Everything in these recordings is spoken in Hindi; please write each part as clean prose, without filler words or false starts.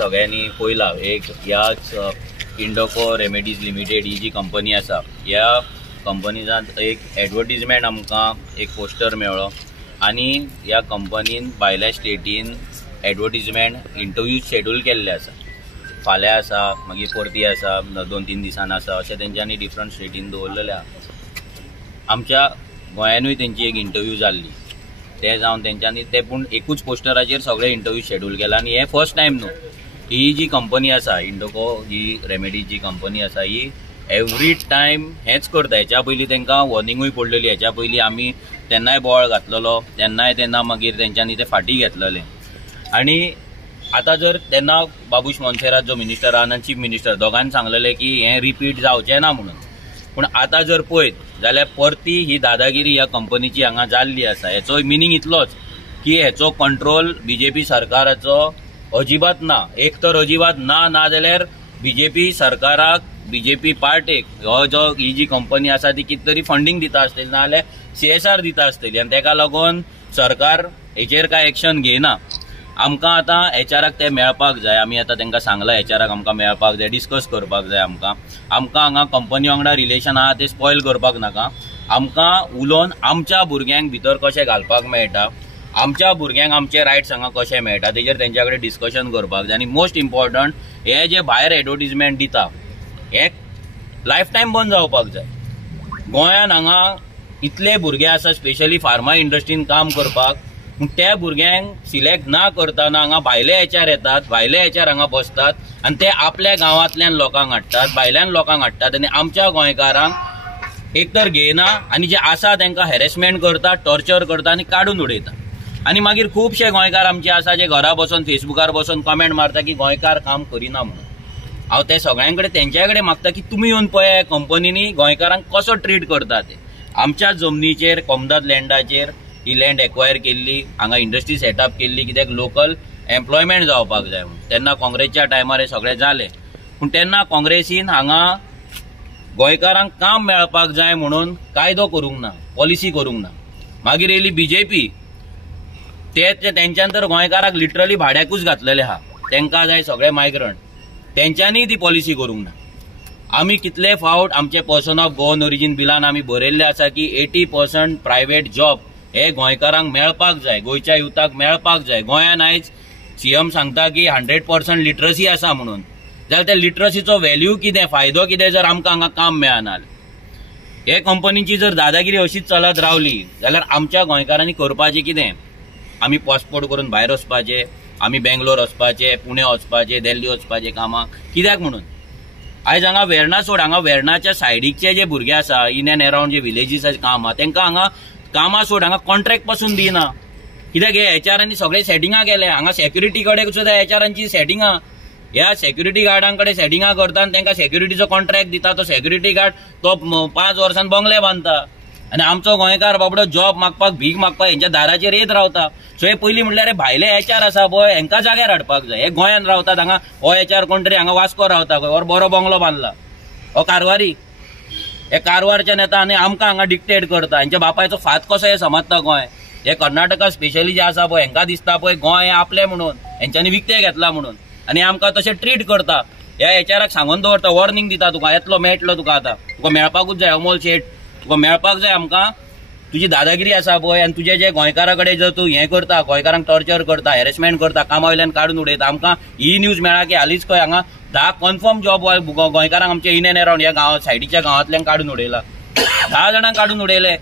सगळ्यांनी पळयला एक ह्याच इंडोको रेमेडीज लिमिटेड ही जी कंपनी आसा ह्या कंपनीजांत एक एडवर्टिजमेंट आमकां एक पोस्टर मेळ्ळो आनी ह्या कंपनीन भायल्या स्टेटीन एडवर्टिजमेंट इंटरव्यू शेड्यूल केल्ले आसा. फाल्यां आसा, मागीर परती आसा, 2-3 दिसान आसा, अशें तेंच्यांनी डिफरंट स्टेटीन दवरलेले आहा. आमच्या गोंयानूय तेंची एक इंटरव्यू जाल्ली, ते जावन तेंच्यांनी ते पूण एकूच पोस्टराचेर सगळे इंटरव्यू शेड्यूल केला. आनी हे फर्स्ट टायम न्हू, ही जी कंपनी आसा इंडोको ही रेमेडीज जी कंपनी आसा ही एवरी टायम हेच करता. हेच्या पयलीं तांकां वॉर्निंगूय पडलेली, हेच्या पयलीं आमी तेन्नाय बोवाळ घातलेलो, तेन्ना मागीर तेंच्यांनी ते फाटीं घेतलेले. आनी आतां जर तेन्ना बाबूश मोन्सेरात जो मिनिस्टर आहा आनी चीफ मिनिस्टर दोगांनी सांगलेलें की हें रिपीट जावचें ना म्हणून. पूण आतां जर पळयत जाल्यार परती ही दादागिरी ह्या कंपनीची हांगा जाल्ली आसा. हेचो मिनींग इतलोच की हेचो कंट्रोल बीजेपी सरकाराचो अजिबात ना. एक तर अजिबात ना नाजाल्यार बीजेपी सरकाराक बीजेपी पार्टीक ही जी कंपनी आसा ती कितें तरी फंडींग दिता आसतली नाजाल्यार CSR दिता आसतली आनी तेका लागून सरकार हेचेर कांय एक्शन घेयना. आमकां आतां HRाक ते मेळपाक जाय. आमी आतां तांकां सांगलां HRाक आमकां मेळपाक जाय, डिस्कस करपाक जाय. आमकां हांगा कंपनी वांगडा रिलेशन आहा ते स्पॉयल करपाक नाका. आमकां उलोवन आमच्या भुरग्यांक भितर कशें घालपाक मेळटा, आमच्या भुरग्यांक आमचे रायट्स हांगा कशें मेळटा तेजेर तेंच्या कडेन डिस्कशन करपाक जाय. आनी मोस्ट इम्पॉर्टंट हे जे भायर एडवर्टिजमेंट दिता हे लायफ टायम बंद जावपाक जाय. गोंयान हांगा इतले भुरगे आसा स्पेशली फार्मा इंडस्ट्रीन काम करपाक, पूण त्या भुरग्यांक सिलेक्ट ना करतना हांगा भायले HR येतात, भायले HR हांगा बसतात आनी ते आपल्या गांवांतल्यान लोकांक हाडटात, भायल्यान लोकांक हाडटात आनी आमच्या गोंयकारांक एक तर घेयना आनी जे आसा तांकां हॅरेसमेंट करतात, टॉर्चर करता आनी काडून उडयता. आनी मागीर खुबशे गोंयकार आमचे आसा जे घरा बसून फेसबुकार बसून कमेंट मारता की गोंयकार काम करिना म्हणून. हांव ते सगळ्यां कडेन तेंच्या कडेन मागता की तुमी येवन पळया कंपनीनी गोंयकारांक कसो ट्रीट करता ते. आमच्या जमनीचेर कोमदाद लँडाचेर ही लँड एक्वायर केल्ली, हांगा इंडस्ट्री सेटअप केल्ली कित्याक लोकल एम्प्लॉयमेंट जावपाक जाय म्हणून. तेन्ना काँग्रेसच्या टायमार हे सगळें जालें, पूण तेन्ना काँग्रेसीन हांगा गोंयकारांक काम मेळपाक जाय म्हणून कायदो करूंक ना, पॉलिसी करूंक ना. मागीर येयली BJP, तेंच्यान तर गोंयकाराक लिटरली भाड्याकूच घातलेले आहा. तेंकां जाय सगळे मायग्रंट, तेंच्यांनी ती पॉलिसी करूंक ना. आमी कितले फावट आमचे पर्सन ऑफ गोवन ओरिजीन बिलान आमी बरयल्ले आसा की 80% प्रायवेट जॉब हे गोंयकारांक मेळपाक जाय, गोंयच्या युथाक मेळपाक जाय. गोंयान आयज CM सांगता की 100% लिटरसी आसा म्हणून. जाल्यार त्या लिटरसीचो व्हॅल्यू कितें, फायदो कितें जर आमकां हांगा काम मेळना. हे कंपनीची जर दादागिरी अशीच चलत रावली जाल्यार आमच्या गोंयकारांनी करपाचें कितें? आमी पासपोर्ट करून भायर वचपाचे, आमी बेंगलोर वचपाचे, पुणे वचपाचे, दिल्ली वचपाचे कामाक, कित्याक म्हणून? आयज हांगा वेर्णा सोड, हांगा वेर्णाच्या सायडीकचे जे भुरगे आसा in and around J villages काम आहा तेंकां हांगा कामा सोड, हांगा कॉन्ट्रॅक्ट पासून दिना. कित्याक हे HRांनी सगळे सेटिंगां केले. हांगा सेक्युरिटी कडेन सुद्दां HRांची सेटिंगां, ह्या सेक्युरिटी गार्डां कडेन सेटिंगां करता आनी तांकां सेक्युरिटीचो कॉन्ट्रॅक्ट दिता. तो सेक्युरिटी गार्ड तो 5 वर्सान बंगले बांदता आनी आमचो गोंयकार बाबडो जॉब मागपाक, भीक मागपाक हेंच्या दाराचेर येत रावता. सो हे पयलीं म्हणल्यार हे भायले HR आसा पळय हेंकां जाग्यार हाडपाक जाय. हे गोंयान रावतात, हांगा हो HR कोण तरी हांगा वास्को रावता खंय, और बरो बंगलो बांदला, हो कारवारी. हे कारवारच्यान येता आनी आमकां हांगा डिक्टेट करता. हेंच्या बापायचो फात कसो हे समजता गोंय. हे कर्नाटका स्पेशली जे आसा पळय हेंकां दिसता पळय गोंय हे आपलें म्हणून, हेंच्यांनी विकतें घेतला म्हणून आनी आमकां तशें ट्रीट करता. ह्या HRाक सांगून दवरता, वॉर्निंग दिता, तुका येतलो मेळटलो, तुका आतां तुका मेळपाकूच जाय. अमोल शेट तुका मेळपाक जाय. आमकां तुजी दादागिरी आसा पळय आनी तुजे जे गोंयकारा कडेन जर तूं हें करता, गोंयकारांक टॉर्चर करता, हॅरेसमेंट करता, कामा वयल्यान काडून उडयता. आमकां ही न्यूज मेळ्ळा की हालींच खंय हांगा 10 कन्फर्म जॉब गोंयकारांक आमच्या इन एंड अराउंड ह्या गांवांत सायडीच्या गांवांतल्यान काडून उडयला. 10 जाणांक काडून उडयले.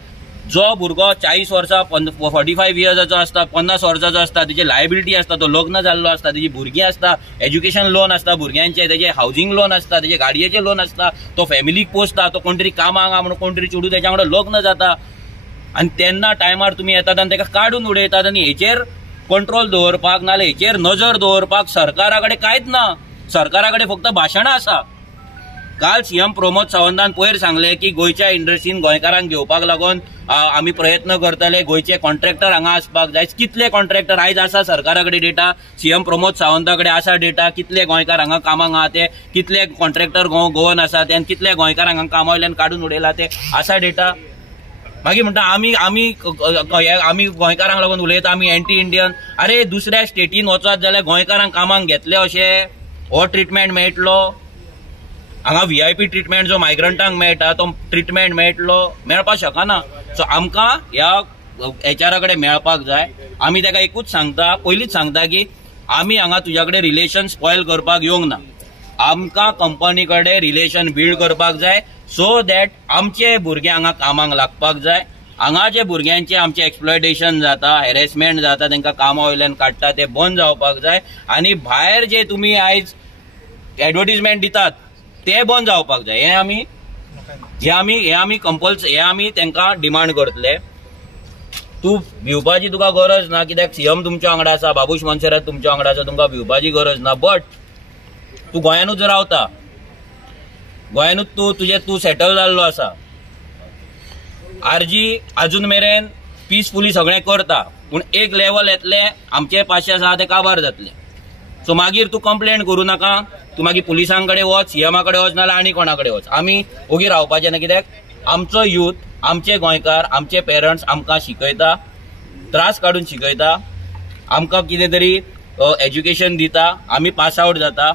जो भुरगो 40 वर्सां 45 इयर्साचो आसता, 50 वर्साचो आसता, तेजी लायबिलिटी आसता, तो लग्न जाल्लो आसता, तेजी भुरगीं आसता, एज्युकेशन लोन आसता भुरग्यांचे, तेजे हावजींग लोन आसता, तेजे गाडयेचे लोन आसता, तो फॅमिलीक पोसता, तो कोण तरी कामाक आहा म्हणून कोण तरी चेडूं तेच्या वांगडा लग्न जाता आनी तेन्ना टायमार तुमी येतात आनी ताका काडून उडयतात. आनी हेचेर कंट्रोल दवरपाक नाल्यार हेचेर नजर दवरपाक सरकारा कडेन कांयच ना. सरकारा कडेन फक्त भाशणां आसा. काल CM प्रमोद सावंतान पयर सांगले की गोंयच्या इंडस्ट्रीन गोंयकारांक घेवपाक लागून आमी प्रयत्न करतले, गोंयचे कॉन्ट्रॅक्टर हांगा आसपाक जाय. कितले कॉन्ट्रॅक्टर आयज आसा सरकारा कडेन डेटा, CM प्रमोद सावंता कडेन आसा डेटा, कितले गोंयकार हांगा कामाक आहा ते, कितले कॉन्ट्रॅक्टर गोवन आसा ते आनी कितले गोंयकारांक हांगा कामा वयल्यान काडून उडयला ते आसा डेटा. मागीर म्हणटा आमी आमी आमी गोंयकारांक लागून उलयता, आमी एंटी इंडियन. अरे दुसऱ्या स्टेटीन वचत जाल्यार गोंयकारांक कामाक घेतले अशें हो ट्रिटमेंट मेळटलो? हांगा VIP ट्रिटमेंट जो मायग्रंटांक मेळटा तो ट्रिटमेंट मेळपाक शकना. सो आमकां ह्या HR कडेन मेळपाक जाय. आमी ताका एकूच सांगता, पयलींच सांगता की आमी हांगा तुज्या कडेन रिलेशन स्पॉयल करपाक येवंक ना. आमकां कंपनी कडेन रिलेशन बिल्ड करपाक जाय सो दॅट आमचे भुरगे हांगा कामाक लागपाक जाय. हांगा जे भुरग्यांचे आमचे एक्सप्लॉयटेशन जाता, हॅरेसमेंट जाता, तांकां कामा वयल्यान काडटा ते बंद जावपाक जाय. आनी भायर जे तुमी आयज एडवर्टिजमेंट दितात ते बंद जावपाक जाय. हे आमी तांकां डिमांड करतले. तूं भिवपाची तुका गरज ना, कित्याक CM तुमच्या वांगडा आसा, बाबूश मोन्सेरात तुमच्या वांगडा आसा, तुमकां भिवपाची गरज ना. बट तूं गोंयानूच रावता, गोंयानूच तूं सेटल जाल्लो आसा. RG अजून मेरेन पीसफुली सगळें करता, पूण एक लेवल येतले आमचे 500 आसा ते काबार जातले. सो मागीर तूं कंप्लेंट करूं नाका. तूं मागीर पुलिसां कडेन वच, CM कडेन वच, नाल्यार आनी कोणा कडेन वच. आमी ओगी रावपाचें ना, कित्याक आमचो यूथ, आमचे गोंयकार, आमचे पेरंट्स आमकां शिकयता, त्रास काडून शिकयता, आमकां कितें तरी एज्युकेशन दिता, आमी पास आउट जाता.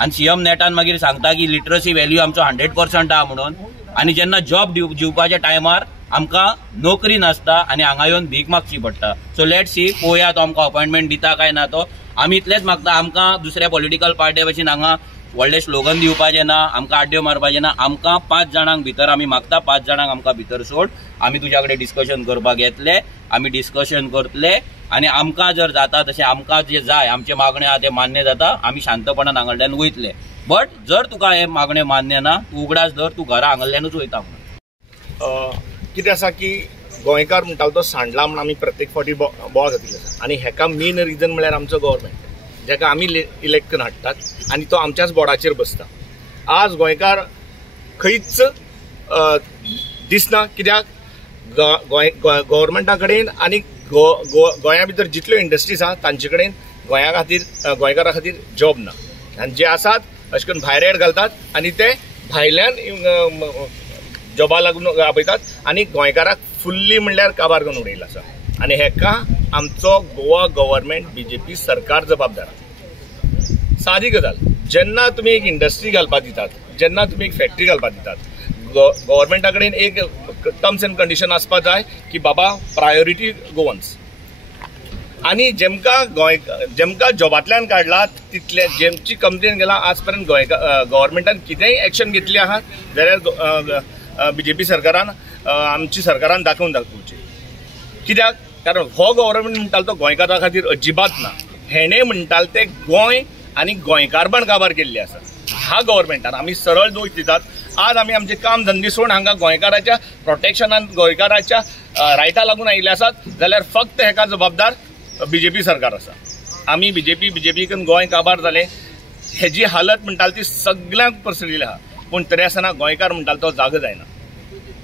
आनी CM नेटान मागीर सांगता की लिटरसी व्हॅल्यू आमचो 100% आहा म्हणून. आनी जेन्ना जॉब दिवपाच्या टायमार आमकां नोकरी नासता आनी हांगा येवन भीक मागची पडटा. सो लेट्स सी, पळोवया तो आमकां अपॉइंटमेंट दिता काय ना तो. आमी इतलेंच मागता, आमकां दुसऱ्या पॉलिटिकल पार्टी भशेन हांगा व्हडले स्लोगन दिवपाचें ना, आमकां आड्ड्यो मारपाचें ना. आमकां 5 जाणांक भितर आमी मागता, 5 जाणांक आमकां भितर सोड. आमी तुज्या कडेन डिस्कशन करपाक येतले, आमी डिस्कशन करतले. आनी आमकां जर जाता तशें, आमकां जे जाय, आमचे मागणे आहा ते मान्य जाता, आमी शांतपणान हांगाकडल्यान वयतले. बट जर तुका हे मागणे मान्य ना, तूं उगडास धर, तूं घरा हांगाल्यानूच वयता म्हणून. कितें आसा की गोंयकार म्हणटालो तो सांडला म्हणून आमी प्रत्येक फावटी बोवाळ घातिल्लो आसा. आनी हेका मेन रिजन म्हळ्यार आमचो गव्हर्मेंट, जाका आमी इलेक्शन हाडटात आनी तो आमच्याच बोर्डाचेर बसता. आज गोंयकार खंयच दिसना, कित्याक गव्हर्मेंटा कडेन आनी गोंया भितर जितल्यो इंडस्ट्रीज आहा तांचे कडेन गोंयकारा खातीर जॉब ना. आनी जे आसात अशें करून भायर एड घालतात आनी ते भायल्यान जॉबा लागून आपयतात आनी गोंयकाराक फुल्ली म्हणल्यार काबार करून उडयल्लो आसा. आनी हेका आमचो गोवा गव्हर्मेंट BJP सरकार जबाबदार. सादी गजाल, जेन्ना तुमी एक इंडस्ट्री घालपाक दितात, जेन्ना तुमी एक फॅक्टरी घालपाक दितात, गव्हर्मेंटा कडेन एक टर्म्स एंड कंडिशन आसपाक जाय की बाबा प्रायोरिटी गोवन्स. आनी जेमकां जॉबांतल्यान काडला तितले जेमची कंप्लेन गेला आज पर्यंत गव्हर्मेंटान कितेंय एक्शन घेतली आहा जाल्यार BJP सरकारान आमची सरकारान दाखोवची. कित्याक? कारण हो गव्हर्मेंट म्हणटालो तो गोंयकारा खातीर अजिबात ना. हेणे म्हणटाले ते गोंय आनी गोंयकारपण काबार केल्ली आसा. ह्या गव्हर्मेंटान आमी सरळ दोश दितात. आज आमी आमचे काम धंदे सोडून हांगा गोंयकाराच्या प्रोटेक्शनान, गोंयकाराच्या रायटा लागून आयिल्ले आसात जाल्यार फक्त हेका जबाबदार BJP सरकार आसा. आमी BJPन गोंय काबार जालें, हेजी हालत म्हणटाली ती सगळ्यांक पसरिल्ली आहा. पूण तरी आसतना गोंयकार म्हणटालो तो जागो जायना.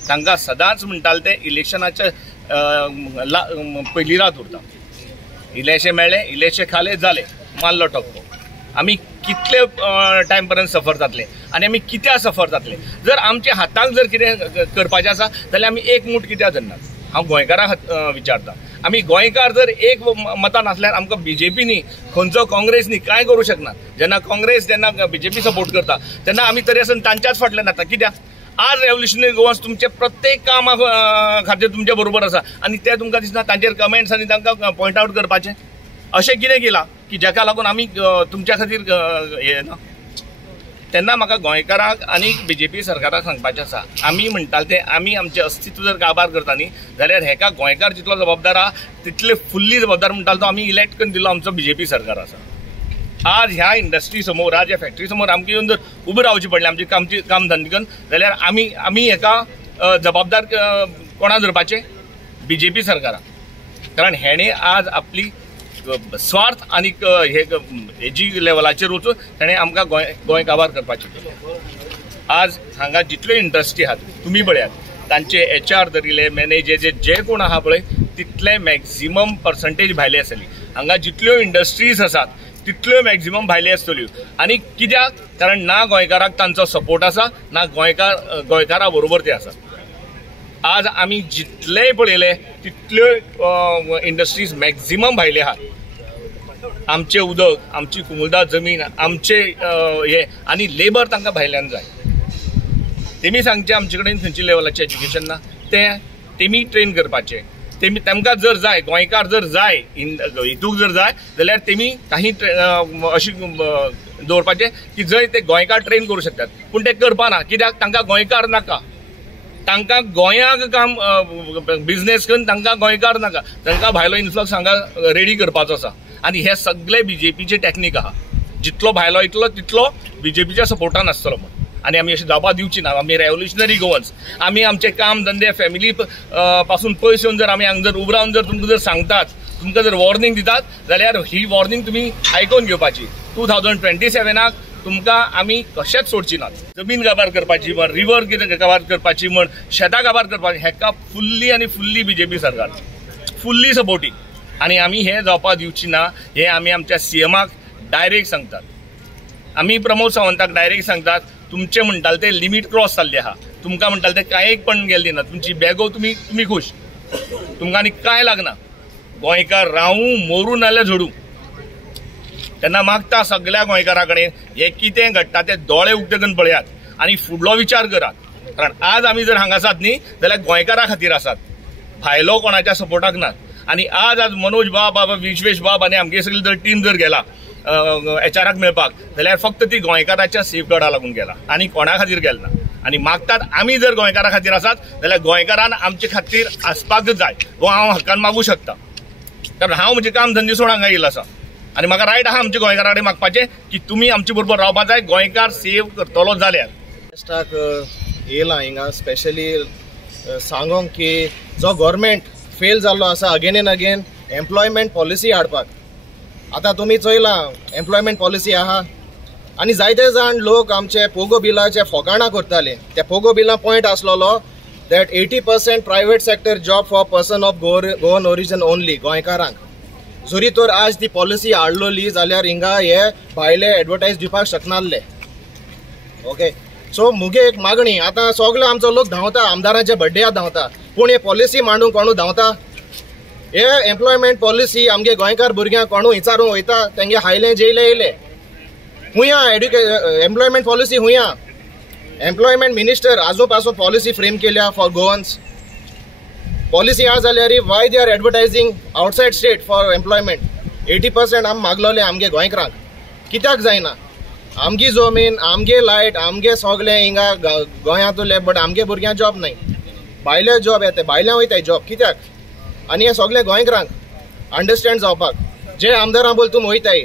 तांकां सदांच म्हणटाले ते इलेक्शनाचे पयली रात उरता. इलेक्शन मेळ्ळे, इलेक्शन खाले, जाले, मारलो ठपको. आमी कितले टायम पर्यंत सफर जातले आनी आमी कित्याक सफर जातले? जर आमच्या हाताक जर कितें करपाचें आसा जाल्यार आमी एक मूठ कित्याक धरनात? हांव गोंयकारांक विचारता. आमी गोंयकार जर एक मतान आसल्यार आमकां BJPनी खंयचो काँग्रेसनी कांय करूं शकना. जेन्ना काँग्रेस जेन्ना BJP सपोर्ट करता तेन्ना आमी तरी आसून तांच्याच फाटल्यान येता. कित्याक? आज रेव्होल्युशनरी गोवन्स तुमचे प्रत्येक कामा खातीर तुमचे बरोबर आसा आनी ते तुमकां दिसना तांचेर कमेंट्स आनी तांकां पॉयंट आवट करपाचें. अशें कितें केलां की जाका लागून आमी तुमच्या खातीर हें ना? तेन्ना म्हाका गोंयकारांक आनी BJP सरकाराक सांगपाचें आसा, आमी म्हणटाले ते आमी आमचें अस्तित्व जर काबार करता न्ही जाल्यार हेका गोंयकार जितलो जबाबदार आहा तितले फुल्ली जबाबदार म्हणटालो तो आमी इलेक्ट करून दिल्लो आमचो BJP सरकार आसा. आज ह्या इंडस्ट्री समोर, आज ह्या फॅक्टरी समोर आमकां येवन जर उबें रावचें पडलें आमची काम धंदे करून जाल्यार आमी हेका जबाबदार कोणा धरपाचें? BJP सरकाराक. कारण हेणे आज आपली स्वार्थ आनी हेजी लेवलाचेर वचून ताणें आमकां गोंय काबार करपाचें. आज हांगा जितल्यो इंडस्ट्री आहात तुमी पळयात, तांचे HR धरिले, मॅनेजर जे कोण आहा पळय तितले मॅक्झिमम पर्संटेज भायले आसतली. हांगा जितल्यो इंडस्ट्रीज आसात तितल्यो मॅक्झिमम भायले आसतल्यो. आनी कित्याक? कारण ना गोंयकाराक तांचो सपोर्ट आसा, ना गोंयकारा बरोबर ते आसा. आज आमी जितलेय पळयले तितल्यो इंडस्ट्रीज मॅक्झिमम भायले आहात. आमचे उदक, आमची कुमुलदाद जमीन, आमचे हे आनी लेबर तांकां भायल्यान जाय. तेमी सांगचे आमचे कडेन खंयच्या लेवलाचें एज्युकेशन ना तेमी ट्रेन करपाचे. तांकां जर जाय, गोंयकार जर जाय, हितूक जर जाय जाल्यार तेमी काही अशी दवरपाचे की जंय ते गोंयकार ट्रेन करूं शकतात. पूण ते करपाना. कित्याक तांकां गोंयकार नाका. तांकां गोंयाक काम बिझनेस करून तांकां गोंयकार नाका. तांकां भायलो इन्फ्लक्स हांगा रेडी करपाचो आसा. आनी हे सगळे बीजेपीचे टॅक्नीक आहा. जितलो भायलो येतलो तितलो बीजेपीच्या सपोर्टान आसतलो म्हण. आनी आमी अशी जावपा दिवची ना. आमी रेव्होल्युशनरी गोवन्स. आमी आमचे काम धंदे फॅमिली पासून पयस येवन जर आमी हांगा जर उबे रावन जर तुमकां जर सांगतात, तुमकां जर वॉर्निंग दितात जाल्यार ही वॉर्निंग तुमी आयकून घेवपाची. 2027 तुमकां आमी कशेंच सोडची नात. जमीन काबार करपाची म्हण, रिवर कितें काबार करपाची म्हण, शेतां काबार करपाची, हेका फुल्ली आनी फुल्ली बीजेपी सरकार फुल्ली सपोर्टींग. आनी आमी हे जावपा दिवची ना. हे आमी आमच्या सीएमाक डायरेक्ट सांगतात. आमी प्रमोद सावंताक डायरेक्ट सांगतात तुमचे म्हणटाले ते लिमीट क्रॉस जाल्ले आहा. तुमकां म्हणटाले ते कांय पण गेल्ली ना. तुमची बॅगो तुमी खूश. तुमकां आनी कांय लागना. गोंयकार रावूं मरूं नाल्यार झोडूं. तेन्ना मागता सगळ्या गोंयकारा कडेन हे कितें घडटा ते दोळे उक्ते करून पळयात आनी फुडलो विचार करात. कारण आज आमी जर हांगा आसात न्ही जाल्यार गोंयकारा खातीर आसात. भायलो कोणाच्या सपोर्टाक नात. आनी आज मनोज बाब, विश्वेश बाब आनी आमगे सगळी जर टीम जर गेला एचआराक मेळपाक जाल्यार फक्त ती गोंयकाराच्या सेफगार्डा लागून गेला आनी कोणा खातीर गेलना. आनी मागतात आमी जर गोंयकारा खातीर आसात जाल्यार गोंयकारान आमचे खातीर आसपाकच जाय. वो हांव हक्कान मागूं शकता. कारण हांव म्हजें काम धंदे सोडून हांगा येयलो आसा. आनी म्हाका रायट आहा आमच्या गोंयकारा कडेन मागपाचें की तुमी आमचे बरोबर रावपा जाय. गोंयकार सेव करतलो जाल्यार. स्टाक येयला हिंगा स्पेशली सांगोंक की जो गव्हर्मेंट फेल जाल्लो आसा again and again employment policy हाडपाक. आतां तुमी चोयलां एम्प्लॉयमेंट पॉलिसी आहा आनी जायते जाण लोक आमचे पोगो बिलाचे फोकाणां करताले. त्या पोगो बिलां पॉयंट आसलोलो that 80% private sector job for person of Goan origin only गोंयकारांक. जरी तर आज ती पॉलिसी हाडलोली जाल्यार हिंगा हे भायले एडवर्टायज दिवपाक शकनासले. ओके. सो मुगे एक मागणी. आतां सगळो आमचो लोक धांवता आमदारांचे बड्डेयाक धांवता. पूण हे पॉलिसी मांडूंक कोणू धांवता? हे एम्प्लॉयमेंट पॉलिसी आमगे गोंयकार भुरग्यांक कोणू विचारूंक वयता तेंगे हायले जेयले येयले. हुंया एम्प्लॉयमेंट पॉलिसी हुंया. एम्प्लॉयमेंट मिनिस्टर आजू पासून पॉलिसी फ्रेम केल्या फॉर गोवन्स. पॉलिसी आहा जाल्यार why they are advertising outside state for employment. 80% आमी मागलोले आमगे गोंयकारांक. कित्याक जायना? आमगी जमीन, आमगे लायट, आमगे सगळे हिंगा गोंयांत उरले बट आमगे भुरग्यांक जॉब नाय. भायले जॉब येता, भायल्या वयताय जॉब. कित्याक? आनी हे सगळे गोंयकारांक अंडरस्टँड जावपाक जे आमदारां बोल तुम वयताय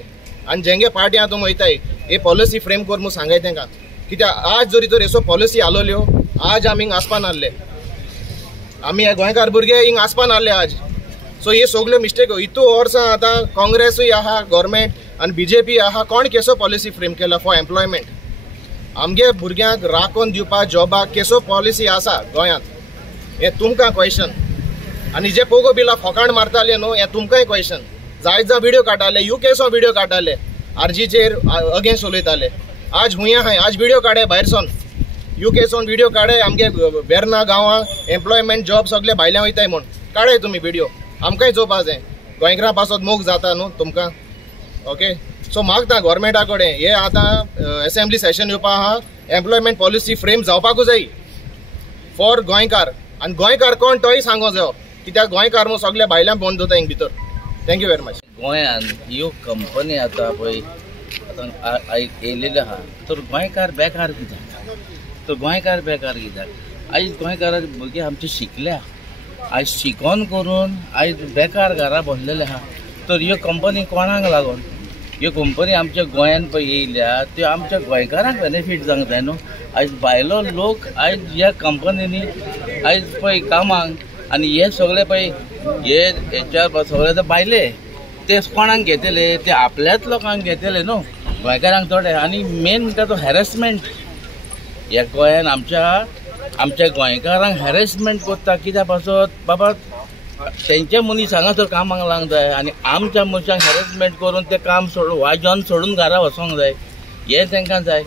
आनी जेंगे पार्ट्यां तुम वयताय हे पॉलिसी फ्रेम कर म्हूण सांगाय तेंकां. कित्याक आज जरी तर एसो पॉलिसी आलोल्यो आज आमी हिंग आसपान आहले. आमी हे गोंयकार भुरगे हिंग आसपान आहले आज. सो हे सगळ्यो मिस्टेक. इतू वर्सां आतां काँग्रेसूय आहा गव्हर्मेंट आनी बीजेपी आहा. कोण केसो पॉलिसी फ्रेम केला फॉर एम्प्लॉयमेंट? आमगे भुरग्यांक राखोन दिवपाक जॉबाक केसो पॉलिसी आसा गोंयांत? हे तुमकां क्वेश्चन. आनी जे पोगो बिला फोकाण मारताले न्हू हे तुमकांय क्वेश्चन. जायत व्हिडिओ काडटाले युकेसो व्हिडिओ काडटाले आरजीचेर अगेन्स्ट उलयताले. आज हुंया हाय आज व्हिडिओ काडे भायरसून युकेसून व्हिडिओ काडे आमगे बेर्ना गांवां एम्प्लॉयमेंट जॉब सगळे भायल्या वयताय म्हूण काडे तुमी व्हिडिओ. आमकांय चोवपा जाय. गोंयकारां पासत मोग जाता न्हू तुमकां. ओके. सो मागता गोवोरमेंटा कडेन हे आतां असेंब्ली सेशन येवपा आहा. एम्प्लॉयमेंट पॉलिसी फ्रेम जावपाकूच जाय फॉर गोंयकार. आनी गोंयकार कोण तोय सांगो जायो. कित्याक गोंयकार म्हूण सगळे भायल्यान बंद दवरता हिंग भितर. Thank you very much. गोंयांत ह्यो कंपनी आतां पळय आतां येयलेल्यो आहा तर गोंयकार बेकार कित्याक? तर गोंयकार बेकार कित्याक? आयज गोंयकाराचे भुरगे आमचे शिकल्या. आयज शिकोन करून आयज बेकार घरा बसलेले आहा. तर ह्यो कंपनी कोणाक लागून? ह्यो कंपनी आमच्या गोंयांत पळय येयल्या त्यो आमच्या गोंयकारांक बेनिफीट जावंक जाय न्हू. आयज भायलो लोक आयज ह्या कंपनीनी आयज पळय कामाक आनी हे सगळे पळय हे हेच्या सगळे ते भायले ते कोणाक घेतले? ते आपल्याच लोकांक घेतले न्हू गोंयकारांक थोडे. आनी मेन म्हणटा तो हॅरेसमेंट. ह्या गोंयान आमच्या गोंयकारांक हॅरेसमेंट करता. कित्याक पासत बाबा तेंचे मनीस हांगासर कामाक लावंक जाय आनी आमच्या मनशांक हॅरेसमेंट करून ते काम सोडून वाजोन सोडून घरा वचोंक जाय हे तांकां जाय.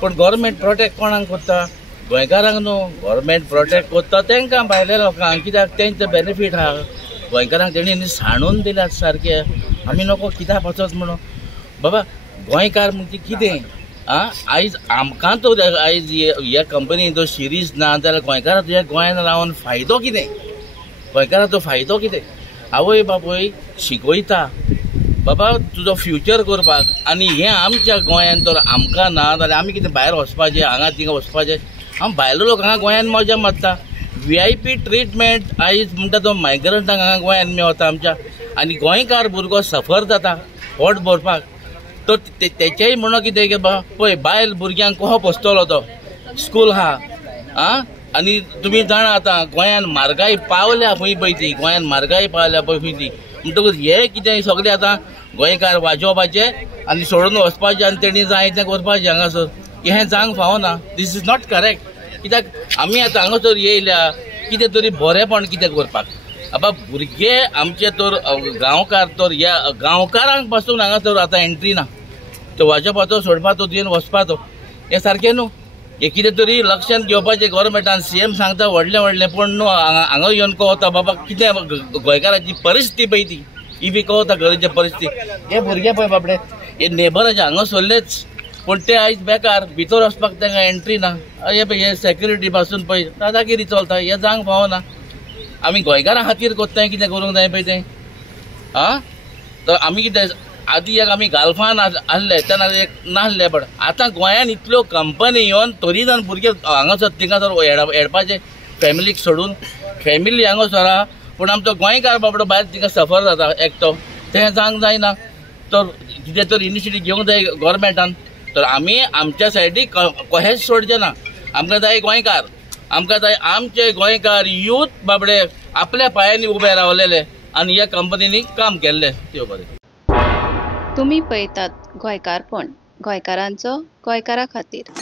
पूण गव्हर्मेंट प्रोटेक्ट कोणाक करता? गोंयकारांक न्हू गव्हर्मेंट प्रोटेक्ट करता तांकां भायल्या लोकांक कित्याक तेंचो बेनिफीट आहा गोंयकारांक तेणी सांडून दिल्यात सारके आमी नको कित्याक वचत म्हणून बाबा गोंयकार म्हणजे कितें आयज आमकां तो आयज ह्या कंपनीन तो सिरीज ना जाल्यार गोंयकारां तुज्या गोंयांत रावन फायदो कितें गोंयकारां तो फायदो कितें आवय बापूय शिकयता बाबा तुजो फ्युचर करपाक आनी हें आमच्या गोंयांत तर आमकां ना जाल्यार आमी कितें भायर वचपाचें हांगा थिंगा वचपाचें हांव भायलो लोक हांगा गोंयांत मजा मारता VIP ट्रिटमेंट आयज म्हणटा तो मायग्रंटांक हांगा गोंयांत मेवता आमच्या आनी गोंयकार भुरगो सफर जाता पोट भरपाक तो तेचेय म्हणो कितें की बाबा पळय बायल भुरग्यांक कसो पोसतलो तो स्कूल आहा आनी तुमी जाणा आतां गोंयांत म्हारगाय पावल्या खंय पळय ती गोंयांत म्हारगाय पावल्या पळय खंय ती म्हणटकूच हे कितें सगळें आतां गोंयकार वाजोवपाचे आनी सोडून वचपाचें आनी तेणी जाय तें करपाचें हांगासर हें जावंक फावना दीस इज नॉट करेक्ट कित्याक आमी आतां हांगासर येयल्या कितें तरी बरेंपण कितें करपाक आतां भुरगे आमचे तर गांवकार तर ह्या गांवकारांक पासून हांगासर आतां एंट्री ना तो वाजोवपाचो सोडपाचो तुवें वचपाचो हें सारकें न्हू हे कितें तरी लक्षांत घेवपाचें गव्हर्मेंटान CM सांगता व्हडलें पूण न्हू हांगा येवन कळटा बाबा कितें गोंयकाराची परिस्थिती पळय ती ही बी कळटा घराची परिस्थिती हे भुरगे पळय बाबडे हे नेबराचे हांगा सरलेच पूण ते आयज बेकार भितर वचपाक तांकां एंट्री ना हे सेक्युरिटी पासून पळय दादागिरी चलता हें जावंक फावना आमी गोंयकारां खातीर कोत्ताय कितें करूंक जाय पळय तें तर आमी कितें आदीं एक आमी गाल्फान आसले तेन्ना एक नासले बट आतां गोंयांत इतल्यो कंपनी येवन तरी जावन भुरगे हांगासर थिंगासर हेडपाचे फॅमिलीक सोडून फॅमिली हांगासर आहा पूण आमचो गोंयकार बाबडो भायर थिंगा सफर जाता एकटो तें जावंक जायना तर कितें तर इनिशिएटीव घेवंक जाय गव्हर्मेंटान तर आमी आमच्या सायडीक कशेंच सोडचें ना आमकां जाय गोंयकार आमकां जाय आमचे गोंयकार यूथ बाबडे आपल्या पांयांनी उबे रावलेले आनी ह्या कंपनीनी काम केल्लें त्यो बरें तुम्ही पळयतात गोंयकारपण गोंयकारांचो गोंयकारा खातीर